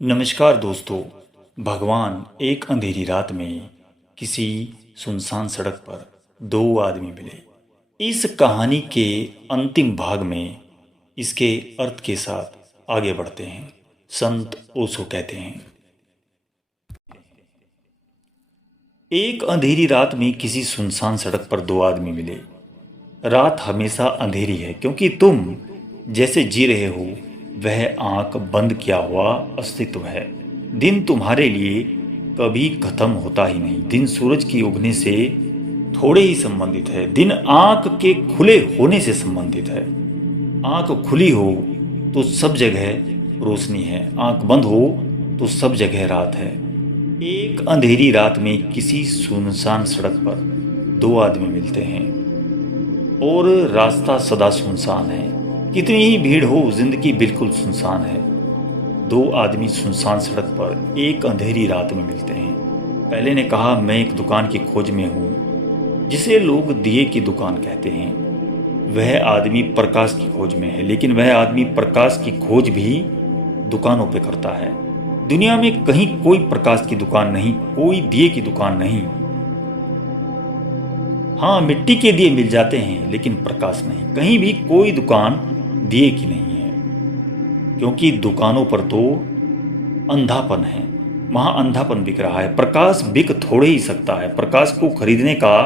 नमस्कार दोस्तों। भगवान एक अंधेरी रात में किसी सुनसान सड़क पर दो आदमी मिले। इस कहानी के अंतिम भाग में इसके अर्थ के साथ आगे बढ़ते हैं। संत ओशो कहते हैं, एक अंधेरी रात में किसी सुनसान सड़क पर दो आदमी मिले। रात हमेशा अंधेरी है क्योंकि तुम जैसे जी रहे हो वह आंख बंद किया हुआ अस्तित्व है। दिन तुम्हारे लिए कभी खत्म होता ही नहीं। दिन सूरज की उगने से थोड़े ही संबंधित है। दिन आंख के खुले होने से संबंधित है। आंख खुली हो तो सब जगह रोशनी है, आंख बंद हो तो सब जगह रात है। एक अंधेरी रात में किसी सुनसान सड़क पर दो आदमी मिलते हैं और रास्ता सदा सुनसान है। कितनी ही भीड़ हो, जिंदगी बिल्कुल सुनसान है। दो आदमी सुनसान सड़क पर एक अंधेरी रात में मिलते हैं। पहले ने कहा, मैं एक दुकान की खोज में हूँ, जिसे लोग दिए की दुकान कहते हैं। वह आदमी प्रकाश की खोज में है, लेकिन वह आदमी प्रकाश की खोज भी दुकानों पे करता है। दुनिया में कहीं कोई प्रकाश की दुकान नहीं, कोई दिए की दुकान नहीं। हाँ, मिट्टी के दिए मिल जाते हैं लेकिन प्रकाश नहीं। कहीं भी कोई दुकान दिए की नहीं है, क्योंकि दुकानों पर तो अंधापन है। वहां अंधापन बिक रहा है। प्रकाश बिक थोड़े ही सकता है। प्रकाश को खरीदने का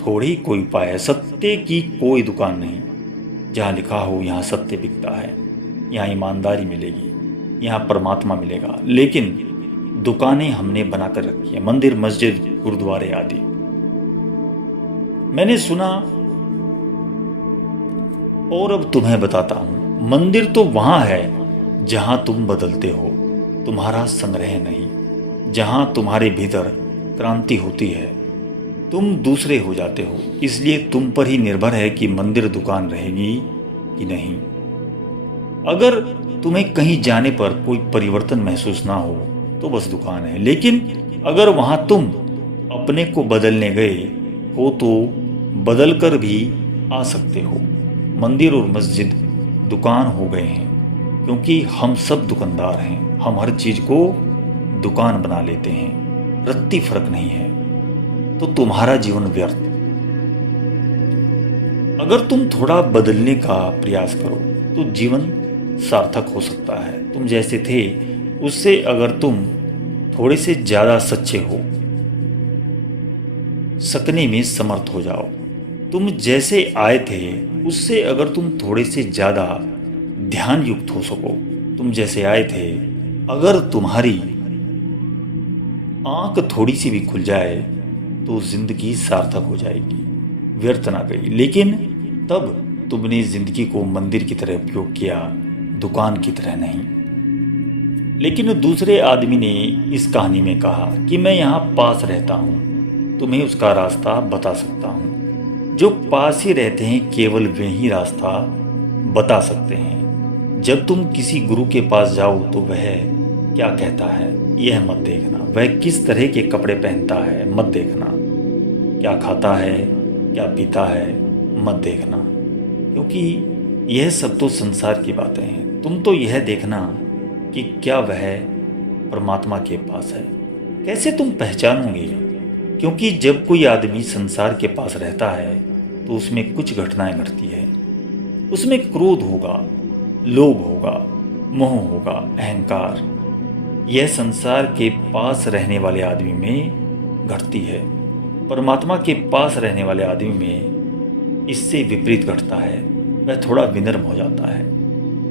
थोड़ी ही कोई उपाय है। सत्य की कोई दुकान नहीं। जहां लिखा हो यहां सत्य बिकता है, यहां ईमानदारी मिलेगी, यहां परमात्मा मिलेगा। लेकिन दुकानें हमने बनाकर रखी है, मंदिर, मस्जिद, गुरुद्वारे आदि। मैंने सुना और अब तुम्हें बताता हूं, मंदिर तो वहां है जहां तुम बदलते हो, तुम्हारा संग्रह नहीं। जहां तुम्हारे भीतर क्रांति होती है, तुम दूसरे हो जाते हो। इसलिए तुम पर ही निर्भर है कि मंदिर दुकान रहेगी कि नहीं। अगर तुम्हें कहीं जाने पर कोई परिवर्तन महसूस ना हो तो बस दुकान है। लेकिन अगर वहां तुम अपने को बदलने गए हो तो बदल कर भी आ सकते हो। मंदिर और मस्जिद दुकान हो गए हैं क्योंकि हम सब दुकानदार हैं। हम हर चीज को दुकान बना लेते हैं। रत्ती फर्क नहीं है तो तुम्हारा जीवन व्यर्थ। अगर तुम थोड़ा बदलने का प्रयास करो तो जीवन सार्थक हो सकता है। तुम जैसे थे उससे अगर तुम थोड़े से ज्यादा सच्चे हो सकने में समर्थ हो जाओ। तुम जैसे आए थे उससे अगर तुम थोड़े से ज्यादा ध्यान युक्त हो सको। तुम जैसे आए थे, अगर तुम्हारी आंख थोड़ी सी भी खुल जाए तो जिंदगी सार्थक हो जाएगी, व्यर्थ ना गई। लेकिन तब तुमने जिंदगी को मंदिर की तरह उपयोग किया, दुकान की तरह नहीं। लेकिन दूसरे आदमी ने इस कहानी में कहा कि मैं यहां पास रहता हूं, तुम्हें उसका रास्ता बता सकता हूं। जो पास ही रहते हैं केवल वे ही रास्ता बता सकते हैं। जब तुम किसी गुरु के पास जाओ तो वह क्या कहता है यह मत देखना। वह किस तरह के कपड़े पहनता है मत देखना। क्या खाता है, क्या पीता है मत देखना, क्योंकि यह सब तो संसार की बातें हैं। तुम तो यह देखना कि क्या वह परमात्मा के पास है। कैसे तुम पहचानोगे? क्योंकि जब कोई आदमी संसार के पास रहता है तो उसमें कुछ घटनाएं घटती है। उसमें क्रोध होगा, लोभ होगा, मोह होगा, अहंकार। यह संसार के पास रहने वाले आदमी में घटती है। परमात्मा के पास रहने वाले आदमी में इससे विपरीत घटता है। वह थोड़ा विनम्र हो जाता है,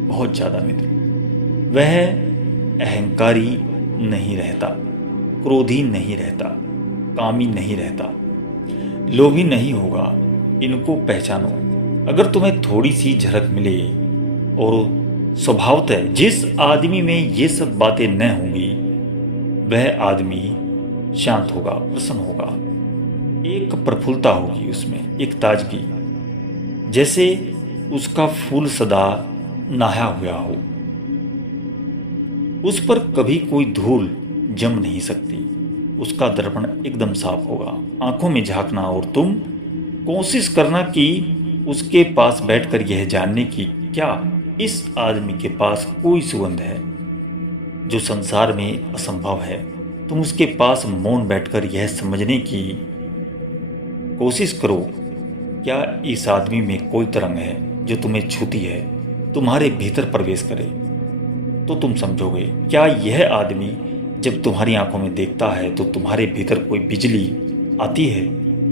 बहुत ज्यादा विनम्र। वह अहंकारी नहीं रहता, क्रोधी नहीं रहता, कामी नहीं रहता, लोभी नहीं होगा। इनको पहचानो। अगर तुम्हें थोड़ी सी झलक मिले और स्वभावतः जिस आदमी में ये सब बातें न होंगी वह आदमी शांत होगा, प्रसन्न होगा। एक प्रफुल्लता होगी उसमें, एक ताजगी, जैसे उसका फूल सदा नहाया हुआ हो। उस पर कभी कोई धूल जम नहीं सकती। उसका दर्पण एकदम साफ होगा। आंखों में झांकना और तुम कोशिश करना कि उसके पास बैठकर यह जानने की क्या इस आदमी के पास कोई सुगंध है। जो संसार में असंभव है। तुम उसके पास मौन बैठकर यह समझने की कोशिश करो, क्या इस आदमी में कोई तरंग है जो तुम्हें छूती है, तुम्हारे भीतर प्रवेश करे, तो तुम समझोगे। क्या यह आदमी जब तुम्हारी आंखों में देखता है तो तुम्हारे भीतर कोई बिजली आती है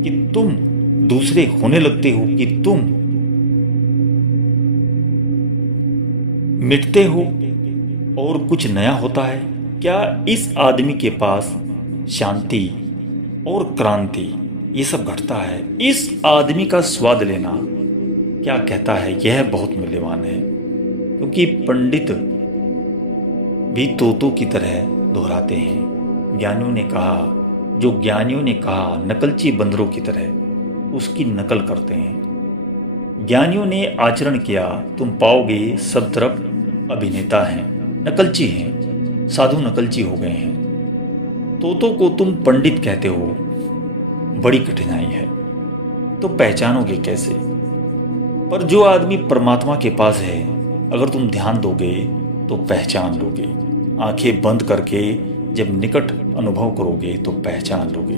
कि तुम दूसरे होने लगते हो, कि तुम मिटते हो और कुछ नया होता है। क्या इस आदमी के पास शांति और क्रांति ये सब घटता है। इस आदमी का स्वाद लेना क्या कहता है, यह बहुत मूल्यवान है, क्योंकि पंडित भी तोतों की तरह दोहराते हैं। ज्ञानियों ने कहा नकलची बंदरों की तरह उसकी नकल करते हैं। ज्ञानियों ने आचरण किया, तुम पाओगे सब तरफ अभिनेता हैं, नकलची हैं, साधु नकलची हो गए हैं। तोतों को तुम पंडित कहते हो, बड़ी कठिनाई है, तो पहचानोगे कैसे। पर जो आदमी परमात्मा के पास है, अगर तुम ध्यान दोगे तो पहचान लोगे। आंखें बंद करके जब निकट अनुभव करोगे तो पहचान लोगे।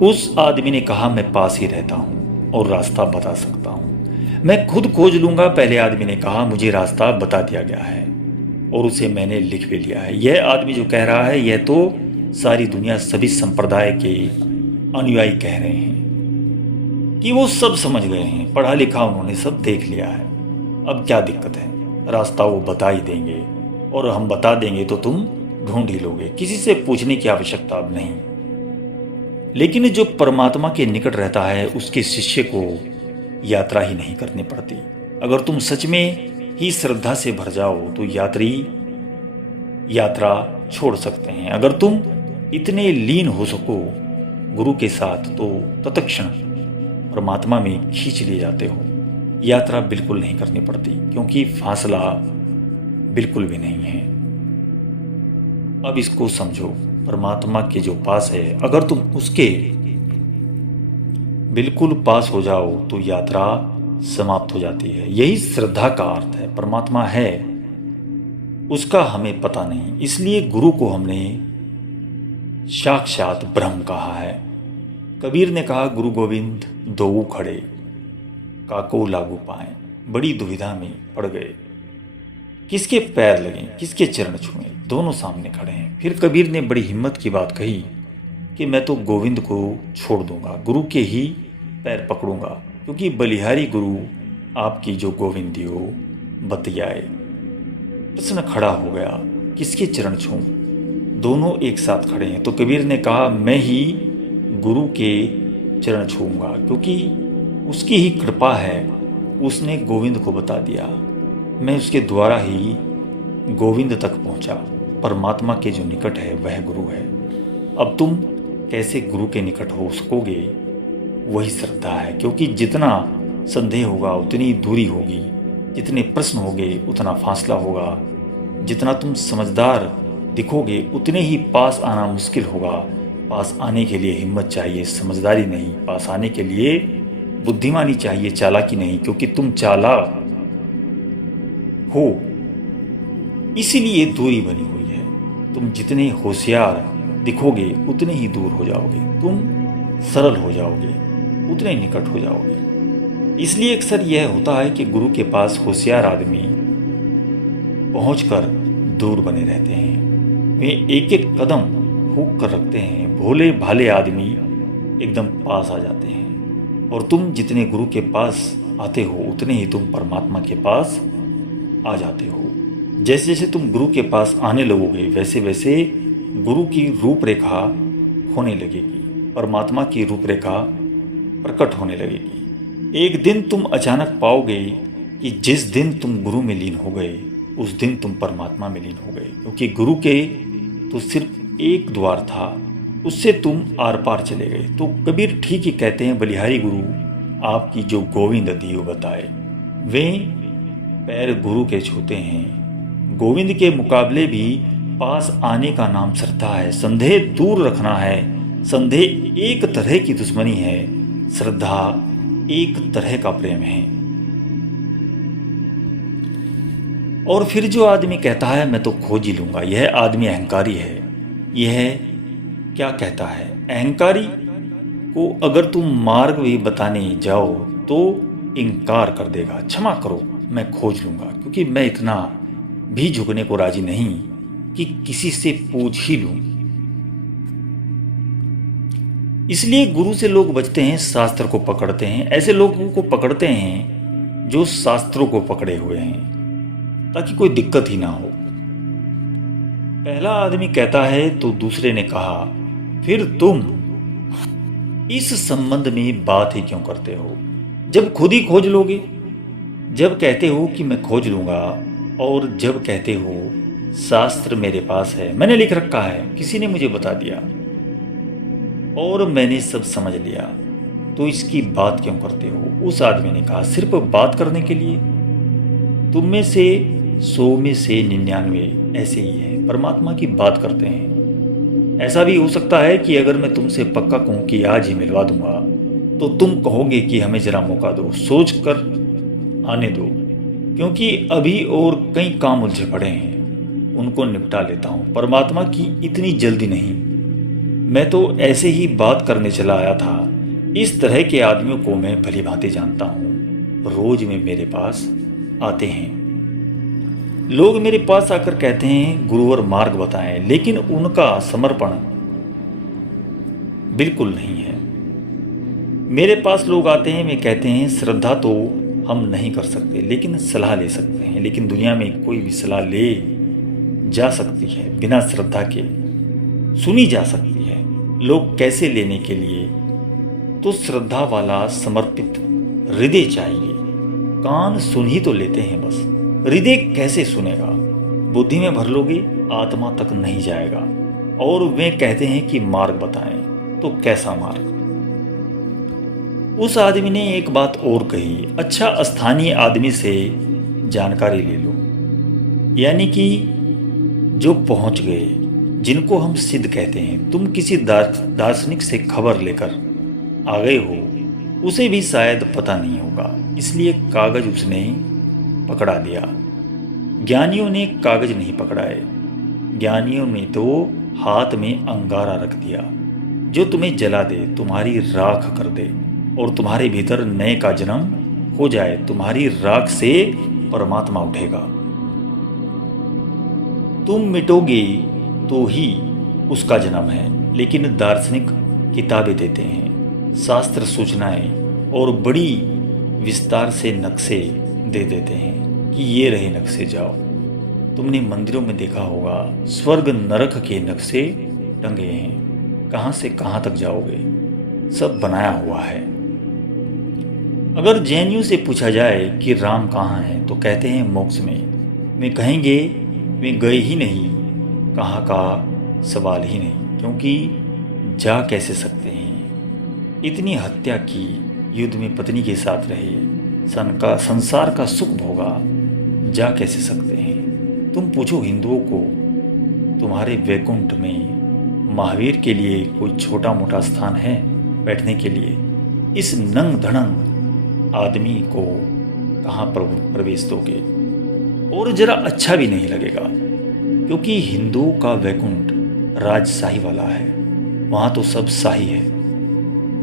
उस आदमी ने कहा मैं पास ही रहता हूं और रास्ता बता सकता हूं, मैं खुद खोज लूंगा। पहले आदमी ने कहा मुझे रास्ता बता दिया गया है और उसे मैंने लिख भी लिया है। यह आदमी जो कह रहा है, यह तो सारी दुनिया, सभी संप्रदाय के अनुयायी कह रहे हैं कि वो सब समझ गए हैं, पढ़ा लिखा उन्होंने सब देख लिया है। अब क्या दिक्कत है, रास्ता वो बता ही देंगे और हम बता देंगे तो तुम ढूंढ ही लोगे, किसी से पूछने की आवश्यकता अब नहीं। लेकिन जो परमात्मा के निकट रहता है उसके शिष्य को यात्रा ही नहीं करनी पड़ती। अगर तुम सच में ही श्रद्धा से भर जाओ तो यात्री यात्रा छोड़ सकते हैं। अगर तुम इतने लीन हो सको गुरु के साथ तो तत्क्षण परमात्मा में खींच लिए जाते हो। यात्रा बिल्कुल नहीं करनी पड़ती, क्योंकि फासला बिल्कुल भी नहीं है। अब इसको समझो, परमात्मा के जो पास है, अगर तुम उसके बिल्कुल पास हो जाओ तो यात्रा समाप्त हो जाती है। यही श्रद्धा का अर्थ है। परमात्मा है, उसका हमें पता नहीं, इसलिए गुरु को हमने साक्षात ब्रह्म कहा है। कबीर ने कहा गुरु गोविंद दो खड़े, काको लागू पाए, बड़ी दुविधा में पड़ गए, किसके पैर लगें, किसके चरण छुएं, दोनों सामने खड़े हैं। फिर कबीर ने बड़ी हिम्मत की बात कही कि मैं तो गोविंद को छोड़ दूंगा, गुरु के ही पैर पकड़ूंगा, क्योंकि बलिहारी गुरु आपकी जो गोविंदियो बतियाए। प्रश्न खड़ा हो गया, किसके चरण छूं? दोनों एक साथ खड़े हैं। तो कबीर ने कहा मैं ही गुरु के चरण छूंगा, क्योंकि उसकी ही कृपा है, उसने गोविंद को बता दिया, मैं उसके द्वारा ही गोविंद तक पहुंचा। परमात्मा के जो निकट है वह गुरु है। अब तुम कैसे गुरु के निकट हो सकोगे, वही श्रद्धा है, क्योंकि जितना संदेह होगा उतनी दूरी होगी, जितने प्रश्न होंगे उतना फासला होगा, जितना तुम समझदार दिखोगे उतने ही पास आना मुश्किल होगा। पास आने के लिए हिम्मत चाहिए, समझदारी नहीं। पास आने के लिए बुद्धिमानी चाहिए, चालाकी नहीं, क्योंकि तुम चालाक हो, इसीलिए दूरी बनी हुई है। तुम जितने होशियार दिखोगे उतने ही दूर हो जाओगे, तुम सरल हो जाओगे उतने निकट हो जाओगे। इसलिए अक्सर यह होता है कि गुरु के पास होशियार आदमी पहुंचकर दूर बने रहते हैं। वे एक एक कदम फूंक कर रखते हैं। भोले भाले आदमी एकदम पास आ जाते हैं। और तुम जितने गुरु के पास आते हो उतने ही तुम परमात्मा के पास आ जाते हो। जैसे जैसे तुम गुरु के पास आने लगोगे वैसे वैसे गुरु की रूपरेखा होने लगेगी, परमात्मा की रूपरेखा प्रकट होने लगेगी। एक दिन तुम अचानक पाओगे कि जिस दिन तुम गुरु में लीन हो गए उस दिन तुम परमात्मा में लीन हो गए, क्योंकि गुरु के तो सिर्फ एक द्वार था, उससे तुम आर पार चले गए। तो कबीर ठीक ही कहते हैं, बलिहारी गुरु आपकी जो गोविंद दियो बताए, वे पैर गुरु के छूते हैं। गोविंद के मुकाबले भी पास आने का नाम श्रद्धा है। संदेह दूर रखना है। संदेह एक तरह की दुश्मनी है, श्रद्धा एक तरह का प्रेम है। और फिर जो आदमी कहता है मैं तो खोज ही लूंगा, यह आदमी अहंकारी है। यह क्या कहता है? अहंकारी को अगर तुम मार्ग भी बताने जाओ तो इनकार कर देगा। क्षमा करो, मैं खोज लूंगा, क्योंकि मैं इतना भी झुकने को राजी नहीं कि किसी से पूछ ही लूं। इसलिए गुरु से लोग बचते हैं, शास्त्र को पकड़ते हैं। ऐसे लोगों को पकड़ते हैं जो शास्त्रों को पकड़े हुए हैं, ताकि कोई दिक्कत ही ना हो। पहला आदमी कहता है तो दूसरे ने कहा, फिर तुम इस संबंध में बात ही क्यों करते हो, जब खुद ही खोज लोगे? जब कहते हो कि मैं खोज लूंगा, और जब कहते हो शास्त्र मेरे पास है, मैंने लिख रखा है, किसी ने मुझे बता दिया और मैंने सब समझ लिया, तो इसकी बात क्यों करते हो? उस आदमी ने कहा, सिर्फ बात करने के लिए। तुम में से 100 में से 99 ऐसे ही है, परमात्मा की बात करते हैं। ऐसा भी हो सकता है कि अगर मैं तुमसे पक्का कहूं कि आज ही मिलवा दूंगा, तो तुम कहोगे कि हमें जरा मौका दो, सोच कर आने दो, क्योंकि अभी और कई काम उलझे पड़े हैं, उनको निपटा लेता हूं। परमात्मा की इतनी जल्दी नहीं, मैं तो ऐसे ही बात करने चला आया था। इस तरह के आदमियों को मैं भली भांति जानता हूं, रोज में मेरे पास आते हैं। लोग मेरे पास आकर कहते हैं गुरुवर मार्ग बताएं, लेकिन उनका समर्पण बिल्कुल नहीं है। मेरे पास लोग आते हैं, वे कहते हैं श्रद्धा तो हम नहीं कर सकते, लेकिन सलाह ले सकते हैं। लेकिन दुनिया में कोई भी सलाह ले जा सकती है, बिना श्रद्धा के सुनी जा सकती है। लोग कैसे लेने के लिए? तो श्रद्धा वाला समर्पित हृदय चाहिए। कान सुन ही तो लेते हैं बस, हृदय कैसे सुनेगा? बुद्धि में भर लोगे, आत्मा तक नहीं जाएगा। और वे कहते हैं कि मार्ग बताएं, तो कैसा मार्ग? उस आदमी ने एक बात और कही, अच्छा स्थानीय आदमी से जानकारी ले लो, यानी कि जो पहुंच गए, जिनको हम सिद्ध कहते हैं। तुम किसी दार्शनिक से खबर लेकर आ गए हो, उसे भी शायद पता नहीं होगा, इसलिए कागज उसने पकड़ा दिया। ज्ञानियों ने कागज नहीं पकड़ाए, ज्ञानियों ने तो हाथ में अंगारा रख दिया, जो तुम्हें जला दे, तुम्हारी राख कर दे, और तुम्हारे भीतर नए का जन्म हो जाए। तुम्हारी राख से परमात्मा उठेगा। तुम मिटोगे तो ही उसका जन्म है। लेकिन दार्शनिक किताबें देते हैं, शास्त्र सूचनाएं और बड़ी विस्तार से नक्शे दे देते हैं कि ये रहे नक्शे, जाओ। तुमने मंदिरों में देखा होगा, स्वर्ग नरक के नक्शे टंगे हैं, कहां से कहां तक जाओगे, सब बनाया हुआ है। अगर जैनियों से पूछा जाए कि राम कहाँ है, तो कहते हैं मोक्ष में। वे कहेंगे वे गए ही नहीं, कहाँ का सवाल ही नहीं, क्योंकि जा कैसे सकते हैं? इतनी हत्या की, युद्ध में पत्नी के साथ रहे, संसार का सुख भोगा, जा कैसे सकते हैं? तुम पूछो हिंदुओं को, तुम्हारे वैकुंठ में महावीर के लिए कोई छोटा मोटा स्थान है बैठने के लिए? इस नंग धड़ंग आदमी को कहाँ प्रवेश दोगे? और जरा अच्छा भी नहीं लगेगा, क्योंकि हिंदुओं का वैकुंठ राजशाही वाला है, वहां तो सब शाही है।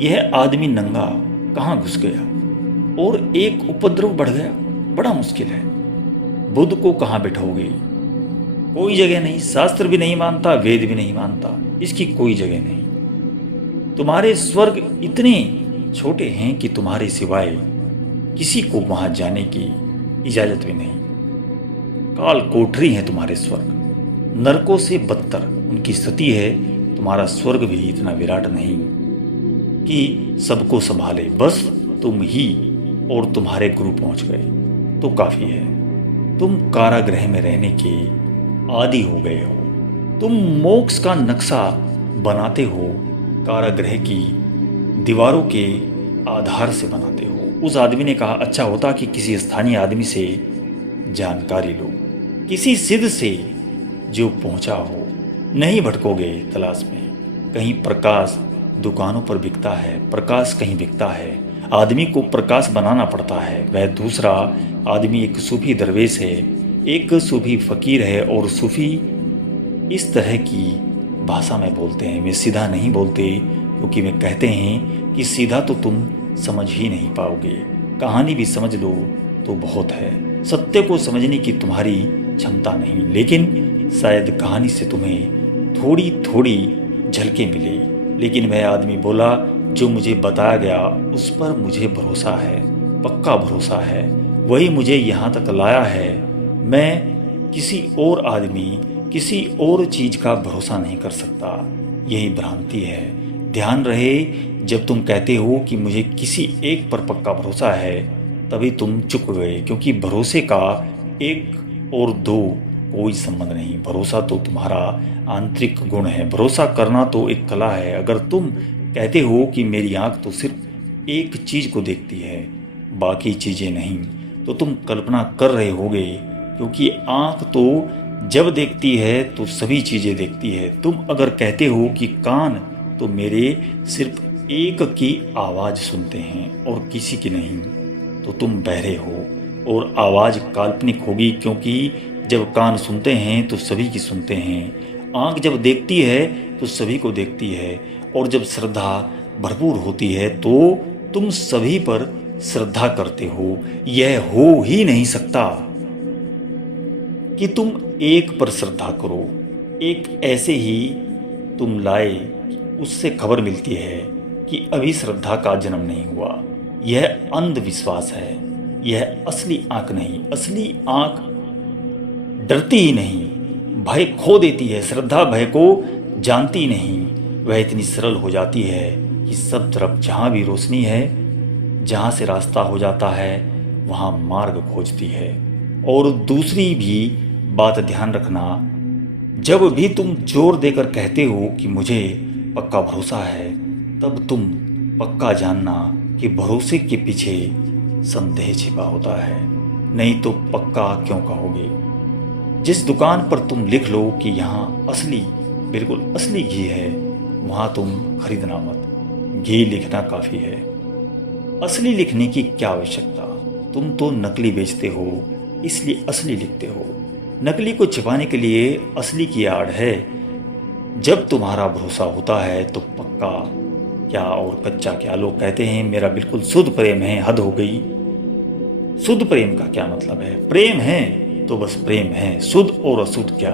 यह आदमी नंगा कहाँ घुस गया, और एक उपद्रव बढ़ गया, बड़ा मुश्किल है। बुद्ध को कहाँ बैठाओगे? कोई जगह नहीं, शास्त्र भी नहीं मानता, वेद भी नहीं मानता, इसकी कोई जगह नहीं। तुम्हारे स्वर्ग इतने छोटे हैं कि तुम्हारे सिवाय किसी को वहां जाने की इजाजत भी नहीं। काल कोठरी है तुम्हारे स्वर्ग, नरकों से बदतर उनकी स्थिति है। तुम्हारा स्वर्ग भी इतना विराट नहीं कि सबको संभाले, बस तुम ही और तुम्हारे गुरु पहुंच गए तो काफी है। तुम कारागृह में रहने के आदी हो गए हो। तुम मोक्ष का नक्शा बनाते हो, कारागृह की दीवारों के आधार से बनाते हो। उस आदमी ने कहा, अच्छा होता कि किसी स्थानीय आदमी से जानकारी लो, किसी सिद्ध से जो पहुंचा हो। नहीं भटकोगे तलाश में। कहीं प्रकाश दुकानों पर बिकता है, प्रकाश कहीं बिकता है, आदमी को प्रकाश बनाना पड़ता है। वह दूसरा आदमी एक सूफी दरवेश है, एक सूफी फ़कीर है और सूफी इस तरह की भाषा में बोलते हैं। वे सीधा नहीं बोलते, क्योंकि वे कहते हैं कि सीधा तो तुम समझ ही नहीं पाओगे, कहानी भी समझ लो तो बहुत है। सत्य को समझने की तुम्हारी क्षमता नहीं, लेकिन शायद कहानी से तुम्हें थोड़ी थोड़ी झलकें मिले। लेकिन वह आदमी बोला, जो मुझे बताया गया उस पर मुझे भरोसा है, पक्का भरोसा है। वही मुझे यहाँ तक लाया है। मैं किसी और आदमी, किसी और चीज का भरोसा नहीं कर सकता। यही भ्रांति है। ध्यान रहे, जब तुम कहते हो कि मुझे किसी एक पर पक्का भरोसा है, तभी तुम चुक गए, क्योंकि भरोसे का एक और दो कोई संबंध नहीं। भरोसा तो तुम्हारा आंतरिक गुण है। भरोसा करना तो एक कला है। अगर तुम कहते हो कि मेरी आंख तो सिर्फ एक चीज को देखती है, बाकी चीजें नहीं, तो तुम कल्पना कर रहे होगे, क्योंकि आंख तो जब देखती है तो सभी चीजें देखती है। तुम अगर कहते हो कि कान तो मेरे सिर्फ एक की आवाज सुनते हैं और किसी की नहीं, तो तुम बहरे हो और आवाज काल्पनिक होगी, क्योंकि जब कान सुनते हैं तो सभी की सुनते हैं। आंख जब देखती है तो सभी को देखती है, और जब श्रद्धा भरपूर होती है तो तुम सभी पर श्रद्धा करते हो। यह हो ही नहीं सकता कि तुम एक पर श्रद्धा करो। एक ऐसे ही तुम लाए, उससे खबर मिलती है कि अभी श्रद्धा का जन्म नहीं हुआ। यह अंधविश्वास है। यह असली आंख नहीं। असली आंख डरती ही नहीं, भय खो देती है। श्रद्धा भय को जानती नहीं। वह इतनी सरल हो जाती है कि सब तरफ जहां भी रोशनी है, जहां से रास्ता हो जाता है, वहां मार्ग खोजती है। और दूसरी भी बात ध्यान रखना, जब भी तुम जोर देकर कहते हो कि मुझे पक्का भरोसा है, तब तुम पक्का जानना कि भरोसे के पीछे संदेह छिपा होता है। नहीं तो पक्का क्यों कहोगे? जिस दुकान पर तुम लिख लो कि यहाँ असली, बिल्कुल असली घी है, वहां तुम खरीदना मत। घी लिखना काफी है, असली लिखने की क्या आवश्यकता? तुम तो नकली बेचते हो, इसलिए असली लिखते हो। नकली को छिपाने के लिए असली की आड़ है। जब तुम्हारा भरोसा होता है तो पक्का क्या और कच्चा क्या। लोग कहते हैं मेरा बिल्कुल शुद्ध प्रेम है, हद हो गई। शुद्ध प्रेम का क्या मतलब है? प्रेम है तो बस प्रेम है, शुद्ध और अशुद्ध क्या?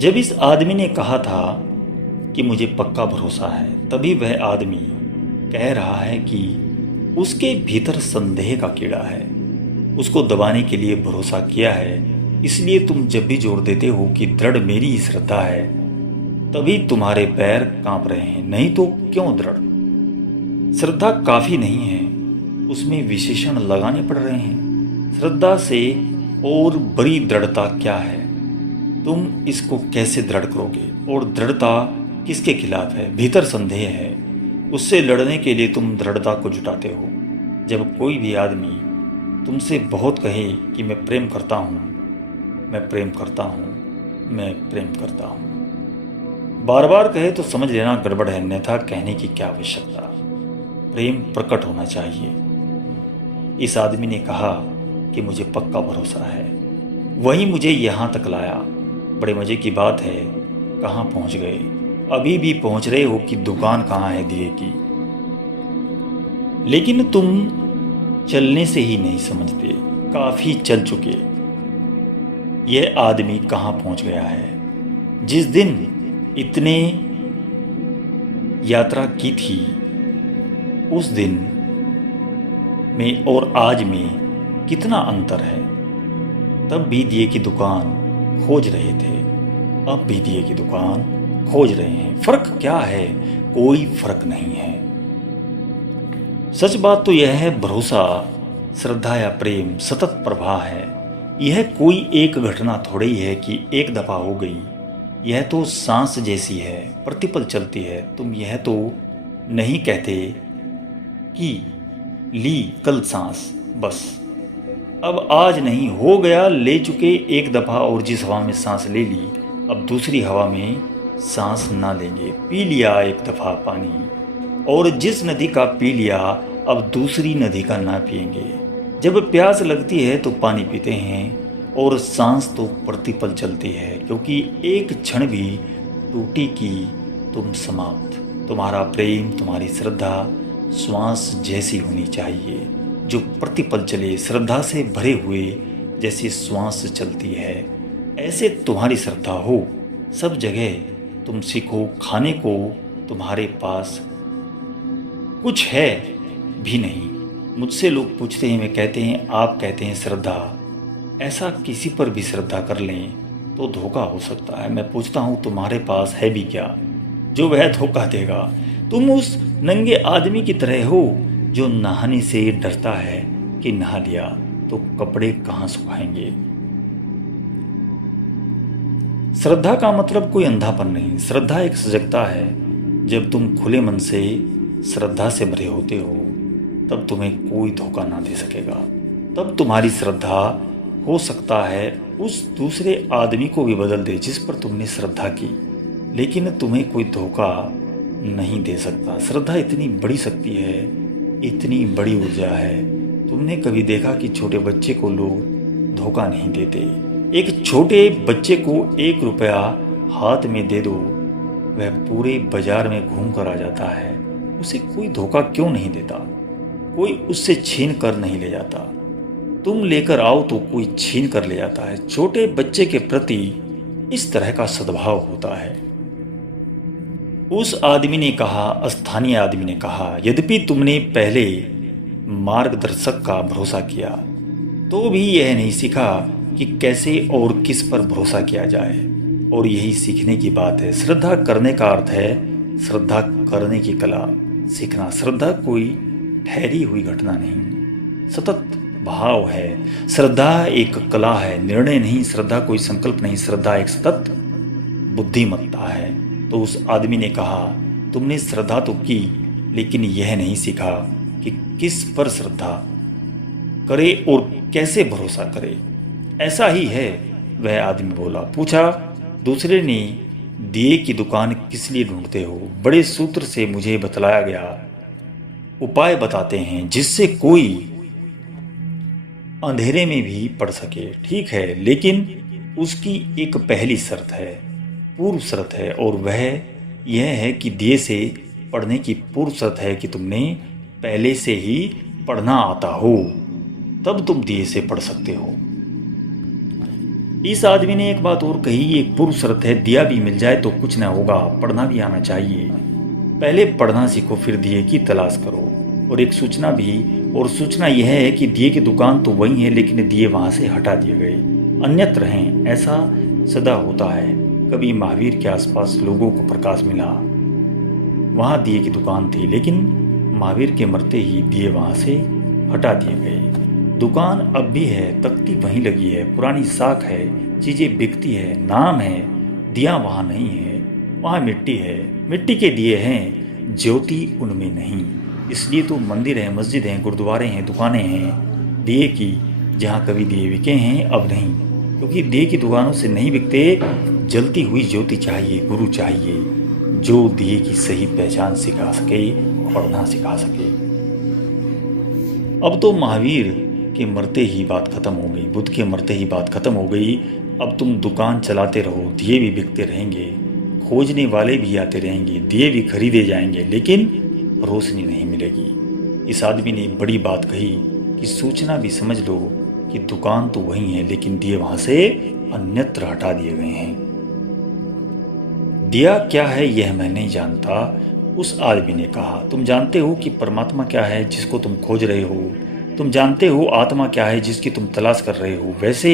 जब इस आदमी ने कहा था कि मुझे पक्का भरोसा है, तभी वह आदमी कह रहा है कि उसके भीतर संदेह का कीड़ा है। उसको दबाने के लिए भरोसा किया है। इसलिए तुम जब भी जोर देते हो कि दृढ़ मेरी ही श्रद्धा है, तभी तुम्हारे पैर कांप रहे हैं। नहीं तो क्यों दृढ़? श्रद्धा काफी नहीं है, उसमें विशेषण लगाने पड़ रहे हैं। श्रद्धा से और बड़ी दृढ़ता क्या है? तुम इसको कैसे दृढ़ करोगे? और दृढ़ता किसके खिलाफ है? भीतर संदेह है, उससे लड़ने के लिए तुम दृढ़ता को जुटाते हो। जब कोई भी आदमी तुमसे बहुत कहे कि मैं प्रेम करता हूँ, मैं प्रेम करता हूँ, मैं प्रेम करता हूँ, बार बार कहे तो समझ लेना गड़बड़ है, अन्यथा कहने की क्या आवश्यकता। प्रेम प्रकट होना चाहिए। इस आदमी ने कहा कि मुझे पक्का भरोसा है, वही मुझे यहाँ तक लाया। बड़े मजे की बात है, कहाँ पहुँच गए? अभी भी पहुँच रहे हो कि दुकान कहाँ है दिए की? लेकिन तुम चलने से ही नहीं समझते, काफी चल चुके। यह आदमी कहाँ पहुँच गया है? जिस दिन इतने यात्रा की थी, उस दिन में और आज में कितना अंतर है। तब भी दिए की दुकान खोज रहे थे, अब भी दिए की दुकान खोज रहे हैं। फर्क क्या है? कोई फर्क नहीं है। सच बात तो यह है, भरोसा, श्रद्धा या प्रेम सतत प्रवाह है। यह कोई एक घटना थोड़ी ही है कि एक दफा हो गई। यह तो सांस जैसी है, प्रतिपल चलती है। तुम यह तो नहीं कहते कि ली कल सांस, बस अब आज नहीं, हो गया, ले चुके एक दफा। और जिस हवा में सांस ले ली, अब दूसरी हवा में सांस ना लेंगे। पी लिया एक दफा पानी, और जिस नदी का पी लिया अब दूसरी नदी का ना पिएंगे। जब प्यास लगती है तो पानी पीते हैं और सांस तो प्रतिपल चलती है, क्योंकि एक क्षण भी टूटी की तुम समाप्त। तुम्हारा प्रेम, तुम्हारी श्रद्धा श्वास जैसी होनी चाहिए, जो प्रतिपल चले, श्रद्धा से भरे हुए जैसी श्वास चलती है, ऐसे तुम्हारी श्रद्धा हो। सब जगह तुम सीखो खाने को, तुम्हारे पास कुछ है भी नहीं। मुझसे लोग पूछते हैं, वे कहते हैं, आप कहते हैं श्रद्धा, ऐसा किसी पर भी श्रद्धा कर लें तो धोखा हो सकता है। मैं पूछता हूँ तुम्हारे पास है भी क्या जो वह धोखा देगा? तुम उस नंगे आदमी की तरह हो जो नहाने से डरता है कि नहा लिया तो कपड़े कहाँ सुखाएंगे। श्रद्धा का मतलब कोई अंधापन नहीं, श्रद्धा एक सजगता है। जब तुम खुले मन से श्रद्धा से भरे होते हो तब तुम्हें कोई धोखा ना दे सकेगा। तब तुम्हारी श्रद्धा हो सकता है उस दूसरे आदमी को भी बदल दे जिस पर तुमने श्रद्धा की, लेकिन तुम्हें कोई धोखा नहीं दे सकता। श्रद्धा इतनी बड़ी शक्ति है, इतनी बड़ी ऊर्जा है। तुमने कभी देखा कि छोटे बच्चे को लोग धोखा नहीं देते? एक छोटे बच्चे को 1 रुपया हाथ में दे दो, वह पूरे बाजार में घूम कर आ जाता है। उसे कोई धोखा क्यों नहीं देता? कोई उससे छीन कर नहीं ले जाता। तुम लेकर आओ तो कोई छीन कर ले जाता है। छोटे बच्चे के प्रति इस तरह का सद्भाव होता है। उस आदमी ने कहा, स्थानीय आदमी ने कहा, यद्यपि तुमने पहले मार्गदर्शक का भरोसा किया तो भी यह नहीं सीखा कि कैसे और किस पर भरोसा किया जाए। और यही सीखने की बात है। श्रद्धा करने का अर्थ है श्रद्धा करने की कला सीखना। श्रद्धा कोई ठहरी हुई घटना नहीं, सतत भाव है। श्रद्धा एक कला है, निर्णय नहीं। श्रद्धा कोई संकल्प नहीं, श्रद्धा एक सतत बुद्धिमत्ता है। तो उस आदमी ने कहा, तुमने श्रद्धा तो की लेकिन यह नहीं सीखा कि किस पर श्रद्धा करे और कैसे भरोसा करे। ऐसा ही है, वह आदमी बोला। पूछा दूसरे ने, दिए की दुकान किस लिए ढूंढते हो? बड़े सूत्र से मुझे बतलाया गया उपाय बताते हैं जिससे कोई अंधेरे में भी पढ़ सके। ठीक है, लेकिन उसकी एक पहली शर्त है, पूर्व शर्त है, और वह यह है कि दिए से पढ़ने की पूर्व शर्त है कि तुमने पहले से ही पढ़ना आता हो, तब तुम दिए से पढ़ सकते हो। इस आदमी ने एक बात और कही, एक पूर्व शर्त है, दिया भी मिल जाए तो कुछ ना होगा, पढ़ना भी आना चाहिए। पहले पढ़ना सीखो, फिर दिए की तलाश करो। और एक सूचना भी, और सूचना यह है कि दिए की दुकान तो वही है लेकिन दिए वहां से हटा दिए गए, अन्यत्र हैं। ऐसा सदा होता है। कभी महावीर के आसपास लोगों को प्रकाश मिला, वहां दिए की दुकान थी, लेकिन महावीर के मरते ही दिए वहां से हटा दिए गए। दुकान अब भी है, तख्ती वहीं लगी है, पुरानी साख है, चीजें बिकती है, नाम है, दिया वहां नहीं है। वहां मिट्टी है, मिट्टी के दिए हैं, ज्योति उनमें नहीं। इसलिए तो मंदिर है, मस्जिद हैं, गुरुद्वारे हैं, दुकानें हैं दिए की, जहाँ कभी दिए बिके हैं अब नहीं, क्योंकि दिए की दुकानों से नहीं बिकते। जलती हुई ज्योति चाहिए, गुरु चाहिए जो दिए की सही पहचान सिखा सके, पढ़ना सिखा सके। अब तो महावीर के मरते ही बात खत्म हो गई, बुद्ध के मरते ही बात खत्म हो गई। अब तुम दुकान चलाते रहो, दिए भी बिकते रहेंगे, खोजने वाले भी आते रहेंगे, दिए भी खरीदे जाएंगे, लेकिन रोशनी नहीं मिलेगी। इस आदमी ने बड़ी बात कही कि सूचना भी समझ लो कि दुकान तो वही है लेकिन दिए वहां से अन्यत्र हटा दिए गए हैं। दिया क्या है यह मैं नहीं जानता, उस आदमी ने कहा। तुम जानते हो कि परमात्मा क्या है जिसको तुम खोज रहे हो? तुम जानते हो आत्मा क्या है जिसकी तुम तलाश कर रहे हो? वैसे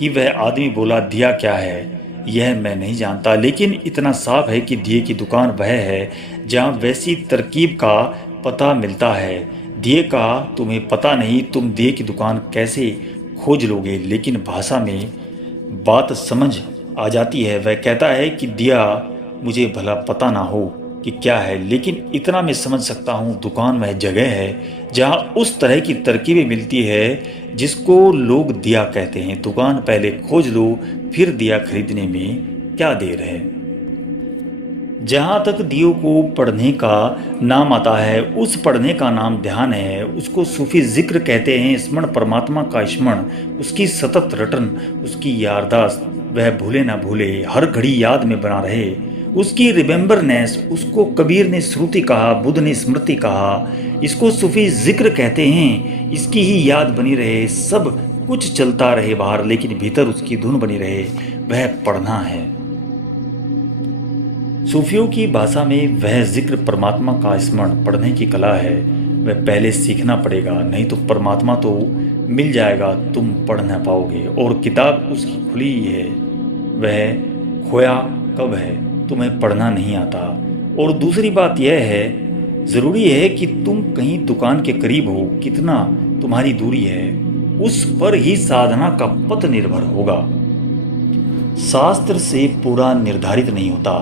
ही वह आदमी बोला, दिया क्या है यह मैं नहीं जानता, लेकिन इतना साफ है कि दिए की दुकान वह है जहाँ वैसी तरकीब का पता मिलता है। दिए का तुम्हें पता नहीं, तुम दिए की दुकान कैसे खोज लोगे? लेकिन भाषा में बात समझ आ जाती है। वह कहता है कि दिया मुझे भला पता ना हो कि क्या है, लेकिन इतना मैं समझ सकता हूँ, दुकान वह जगह है जहाँ उस तरह की तरकीबें मिलती है जिसको लोग दिया कहते हैं। दुकान पहले खोज लो, फिर दिया खरीदने में क्या देर है। जहाँ तक दियों को पढ़ने का नाम आता है, उस पढ़ने का नाम ध्यान है। उसको सूफी जिक्र कहते हैं। स्मरण परमात्मा का स्मरण, उसकी सतत रटन, उसकी याददाश्त, वह भूले ना भूले, हर घड़ी याद में बना रहे। उसकी रिमेम्बरनेस, उसको कबीर ने श्रुति कहा, बुद्ध ने स्मृति कहा। इसको सूफी जिक्र कहते हैं। इसकी ही याद बनी रहे, सब कुछ चलता रहे बाहर, लेकिन भीतर उसकी धुन बनी रहे, वह पढ़ना है। सूफियों की भाषा में वह जिक्र परमात्मा का स्मरण पढ़ने की कला है। वह पहले सीखना पड़ेगा, नहीं तो परमात्मा तो मिल जाएगा, तुम पढ़ ना पाओगे। और किताब उसकी खुली ही है, वह खोया कब है, तुम्हें पढ़ना नहीं आता। और दूसरी बात यह है, ज़रूरी है कि तुम कहीं दुकान के करीब हो, कितना तुम्हारी दूरी है, उस पर ही साधना का पथ निर्भर होगा। शास्त्र से पूरा निर्धारित नहीं होता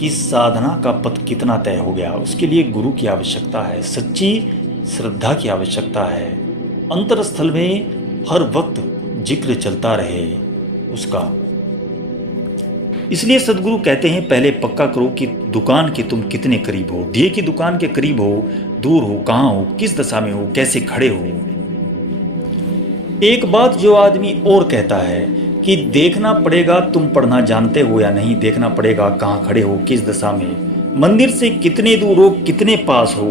कि साधना का पथ कितना तय हो गया। उसके लिए गुरु की आवश्यकता है, सच्ची श्रद्धा की आवश्यकता है। अंतरस्थल में हर वक्त जिक्र चलता रहे उसका। इसलिए सदगुरु कहते हैं, पहले पक्का करो कि दुकान के तुम कितने करीब हो, दिए की दुकान के करीब हो, दूर हो, कहाँ हो, किस दशा में हो, कैसे खड़े हो। एक बात जो आदमी और कहता है कि देखना पड़ेगा तुम पढ़ना जानते हो या नहीं, देखना पड़ेगा कहाँ खड़े हो, किस दशा में, मंदिर से कितने दूर हो, कितने पास हो,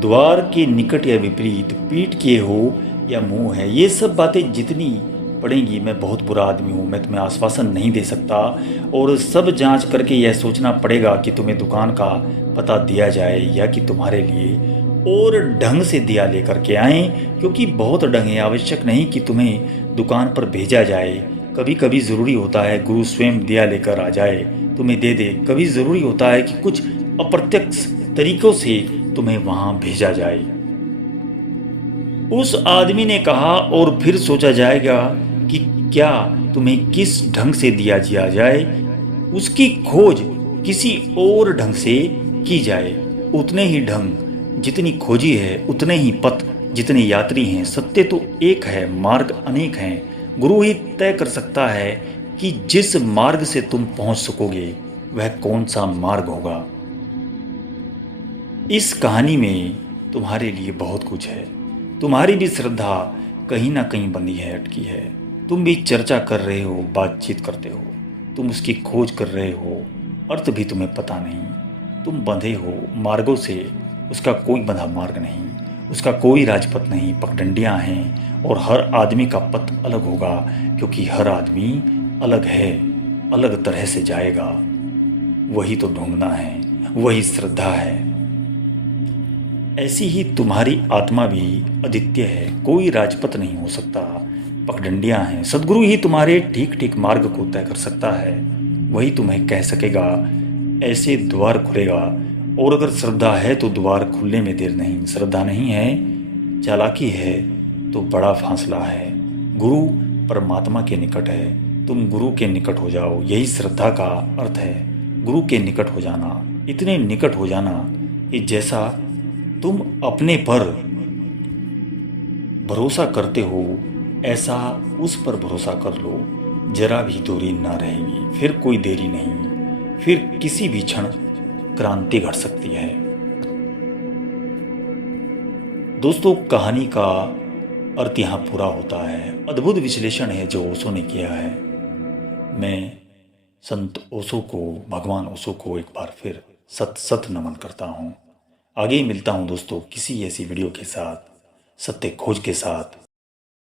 द्वार के निकट या विपरीत, पीठ किए हो या मुंह है। ये सब बातें जितनी पड़ेंगी, मैं बहुत बुरा आदमी हूँ, मैं तुम्हें आश्वासन नहीं दे सकता। और सब जांच करके यह सोचना पड़ेगा कि तुम्हें दुकान का पता दिया जाए या कि तुम्हारे लिए और ढंग से दिया लेकर के आए, क्योंकि बहुत ढंग है। आवश्यक नहीं कि तुम्हें दुकान पर भेजा जाए। कभी कभी ज़रूरी होता है गुरु स्वयं दिया लेकर आ जाए, तुम्हें दे दे। कभी ज़रूरी होता है कि कुछ अप्रत्यक्ष तरीकों से तुम्हें वहाँ भेजा जाए। उस आदमी ने कहा, और फिर सोचा जाएगा कि क्या तुम्हें किस ढंग से दिया जाए, उसकी खोज किसी और ढंग से की जाए। उतने ही ढंग जितनी खोजी है, उतने ही पथ जितने यात्री हैं। सत्य तो एक है, मार्ग अनेक हैं। गुरु ही तय कर सकता है कि जिस मार्ग से तुम पहुंच सकोगे वह कौन सा मार्ग होगा। इस कहानी में तुम्हारे लिए बहुत कुछ है। तुम्हारी भी श्रद्धा कहीं ना कहीं बंधी है, अटकी है। तुम भी चर्चा कर रहे हो, बातचीत करते हो, तुम उसकी खोज कर रहे हो, अर्थ भी तुम्हें पता नहीं। तुम बंधे हो मार्गों से, उसका कोई बंधा मार्ग नहीं, उसका कोई राजपथ नहीं, पगडंडियां हैं। और हर आदमी का पथ अलग होगा, क्योंकि हर आदमी अलग है, अलग तरह से जाएगा। वही तो ढूंढना है, वही श्रद्धा है। ऐसी ही तुम्हारी आत्मा भी अद्वितीय है, कोई राजपथ नहीं हो सकता, पगडंडियां हैं। सदगुरु ही तुम्हारे ठीक ठीक मार्ग को तय कर सकता है, वही तुम्हें कह सकेगा ऐसे द्वार खुलेगा। और अगर श्रद्धा है तो द्वार खुलने में देर नहीं, श्रद्धा नहीं है, चालाकी है तो बड़ा फासला है। गुरु परमात्मा के निकट है, तुम गुरु के निकट हो जाओ, यही श्रद्धा का अर्थ है। गुरु के निकट हो जाना, इतने निकट हो जाना कि जैसा तुम अपने पर भरोसा करते हो ऐसा उस पर भरोसा कर लो, जरा भी दूरी ना रहेगी। फिर कोई देरी नहीं, फिर किसी भी क्षण क्रांति घट सकती है। दोस्तों, कहानी का अर्थ यहाँ पूरा होता है। अद्भुत विश्लेषण है जो ओशो ने किया है। मैं संत ओशो को, भगवान ओशो को एक बार फिर सत सत नमन करता हूँ। आगे मिलता हूँ दोस्तों किसी ऐसी वीडियो के साथ, सत्य खोज के साथ।